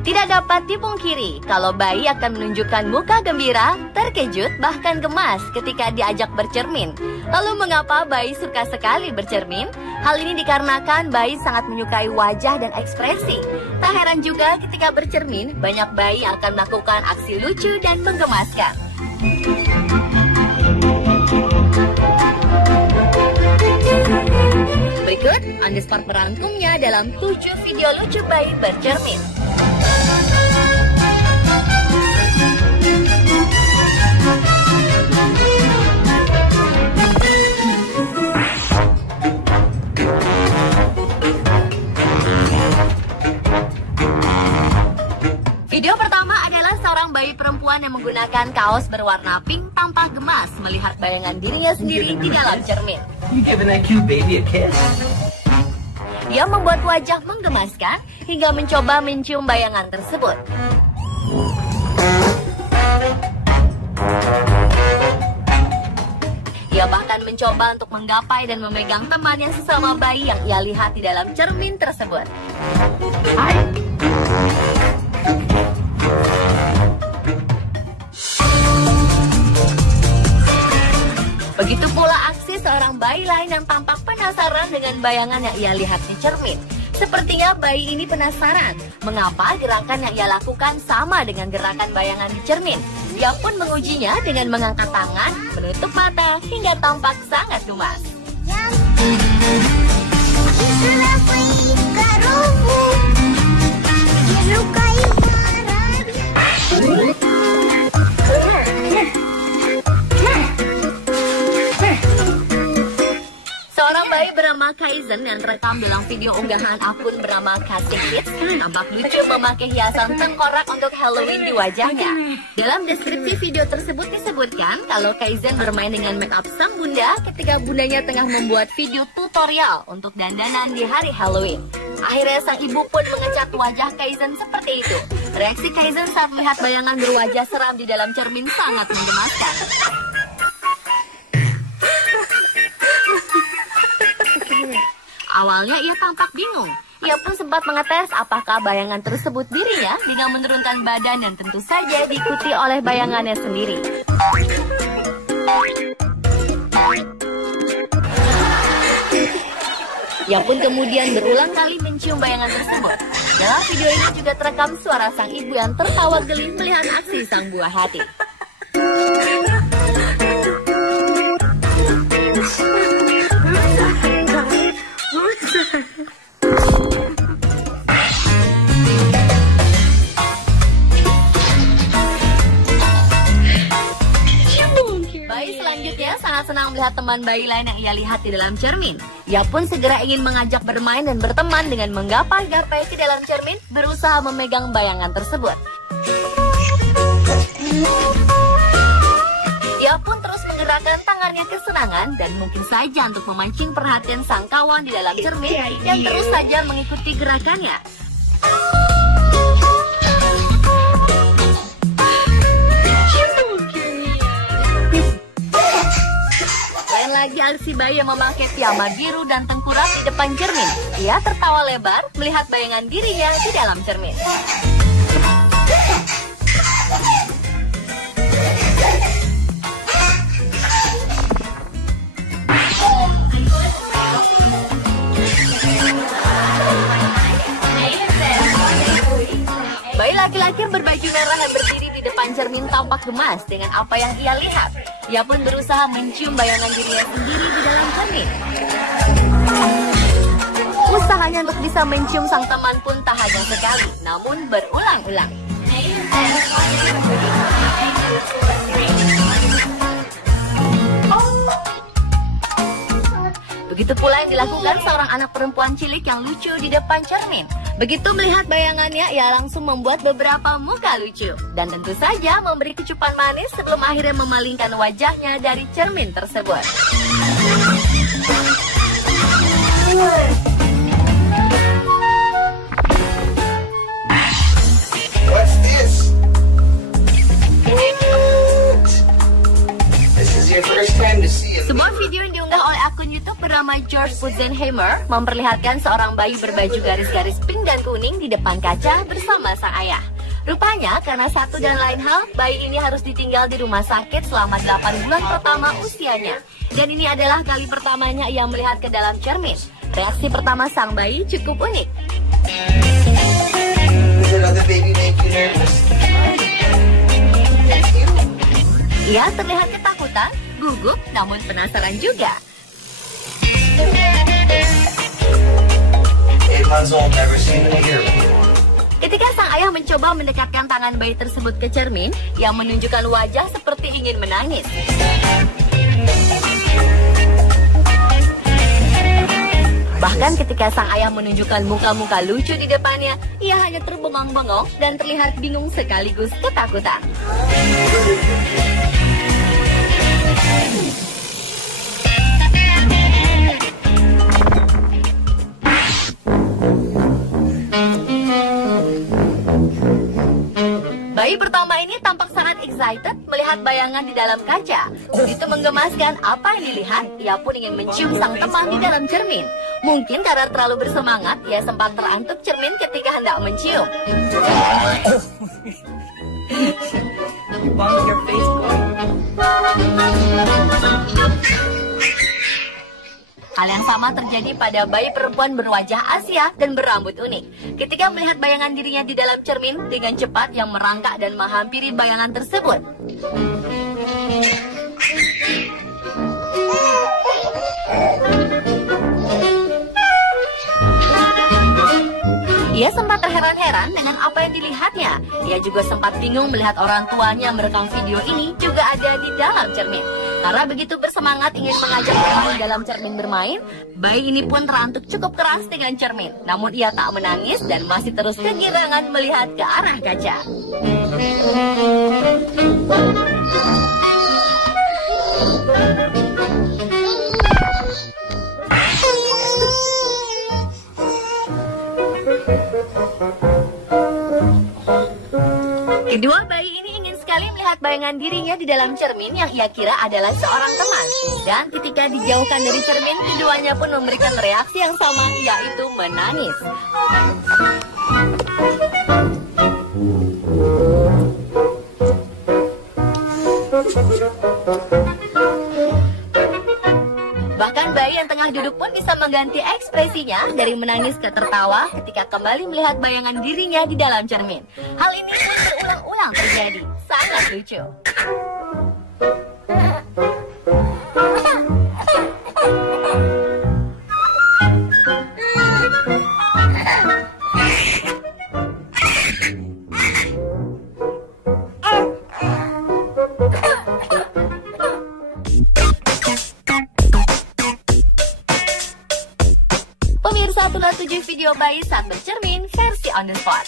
Tidak dapat dipungkiri kalau bayi akan menunjukkan muka gembira, terkejut, bahkan gemas ketika diajak bercermin. Lalu mengapa bayi suka sekali bercermin? Hal ini dikarenakan bayi sangat menyukai wajah dan ekspresi. Tak heran juga ketika bercermin, banyak bayi yang akan melakukan aksi lucu dan menggemaskan. Berikut on the spot merangkumnya dalam 7 video lucu bayi bercermin. Video pertama adalah seorang bayi perempuan yang menggunakan kaos berwarna pink tampak gemas melihat bayangan dirinya sendiri di dalam cermin. You giving that cute baby a kiss? Ia membuat wajah menggemaskan hingga mencoba mencium bayangan tersebut. Ia bahkan mencoba untuk menggapai dan memegang teman yang sesama bayi yang ia lihat di dalam cermin tersebut. Begitu pula aksi seorang bayi lain yang tampak penasaran dengan bayangan yang ia lihat di cermin. Sepertinya bayi ini penasaran mengapa gerakan yang ia lakukan sama dengan gerakan bayangan di cermin. Ia pun mengujinya dengan mengangkat tangan, menutup mata, hingga tampak sangat gemas. Seorang bayi bernama Kaizen yang terekam dalam video unggahan akun bernama Kasih Kids tampak lucu memakai hiasan tengkorak untuk Halloween di wajahnya. Dalam deskripsi video tersebut disebutkan kalau Kaizen bermain dengan make up sang bunda ketika bundanya tengah membuat video tutorial untuk dandanan di hari Halloween. Akhirnya sang ibu pun mengecat wajah Kaizen seperti itu. Reaksi Kaizen saat melihat bayangan berwajah seram di dalam cermin sangat menggemaskan. Awalnya ia tampak bingung. Ia pun sempat mengetes apakah bayangan tersebut dirinya dengan menurunkan badan dan tentu saja diikuti oleh bayangannya sendiri. Ia pun kemudian berulang kali mencium bayangan tersebut. Dalam video ini juga terekam suara sang ibu yang tertawa geli melihat aksi sang buah hati. Bayi selanjutnya sangat senang melihat teman bayi lain yang ia lihat di dalam cermin. Ia pun segera ingin mengajak bermain dan berteman dengan menggapai-gapai ke dalam cermin, berusaha memegang bayangan tersebut. Ia pun terus menggerakkan tangannya kesenangan dan mungkin saja untuk memancing perhatian sang kawan di dalam cermin yang terus saja mengikuti gerakannya. Lain lagi aksi bayi yang memakai piyama biru dan tengkurap di depan cermin. Ia tertawa lebar melihat bayangan dirinya di dalam cermin. Bayi laki-laki yang berbaju merah yang berdiri di depan cermin tampak gemas dengan apa yang ia lihat. Ia pun berusaha mencium bayangan dirinya sendiri di dalam cermin. Usahanya untuk bisa mencium sang teman pun tak hanya sekali, namun berulang-ulang. Begitu pula yang dilakukan seorang anak perempuan cilik yang lucu di depan cermin. Begitu melihat bayangannya, ia langsung membuat beberapa muka lucu. Dan tentu saja memberi kecupan manis sebelum akhirnya memalingkan wajahnya dari cermin tersebut. What's this? This is your first time to see a Sebuah Sebuah video yang diunggah oleh akun YouTube bernama George Putzenheimer memperlihatkan seorang bayi berbaju garis-garis pink dan kuning di depan kaca bersama sang ayah. Rupanya karena satu dan lain hal, bayi ini harus ditinggal di rumah sakit selama 8 bulan pertama usianya. Dan ini adalah kali pertamanya ia melihat ke dalam cermin. Reaksi pertama sang bayi cukup unik. Ia terlihat ketakutan, gugup, namun penasaran juga. 8 months old, never seen him here. Ketika sang ayah mencoba mendekatkan tangan bayi tersebut ke cermin, yang menunjukkan wajah seperti ingin menangis. Bahkan ketika sang ayah menunjukkan muka-muka lucu di depannya, ia hanya terbengong-bengong dan terlihat bingung sekaligus ketakutan. Bayi pertama ini tampak sangat excited melihat bayangan di dalam kaca. Begitu menggemaskan apa yang dilihat, ia pun ingin mencium sang teman di dalam cermin. Mungkin karena terlalu bersemangat, ia sempat terantuk cermin ketika hendak mencium. You bump your face, boy. Hal yang sama terjadi pada bayi perempuan berwajah Asia dan berambut unik. Ketika melihat bayangan dirinya di dalam cermin, dengan cepat yang merangkak dan menghampiri bayangan tersebut. Ia sempat terheran-heran dengan apa yang dilihatnya. Ia juga sempat bingung melihat orang tuanya merekam video ini juga ada di dalam cermin. Karena begitu bersemangat ingin mengajak orang dalam cermin bermain, bayi ini pun terantuk cukup keras dengan cermin. Namun ia tak menangis dan masih terus kegirangan melihat ke arah kaca. Kedua bayi ini ingin sekali melihat bayangan dirinya di dalam cermin yang ia kira adalah seorang teman. Dan ketika dijauhkan dari cermin, keduanya pun memberikan reaksi yang sama, yaitu menangis. Bahkan bayi yang tengah duduk pun bisa mengganti ekspresinya dari menangis ke tertawa ketika kembali melihat bayangan dirinya di dalam cermin. Hal ini pun berulang-ulang terjadi. Sangat lucu. Pemirsa, itulah 7 video bayi saat bercermin versi on the spot.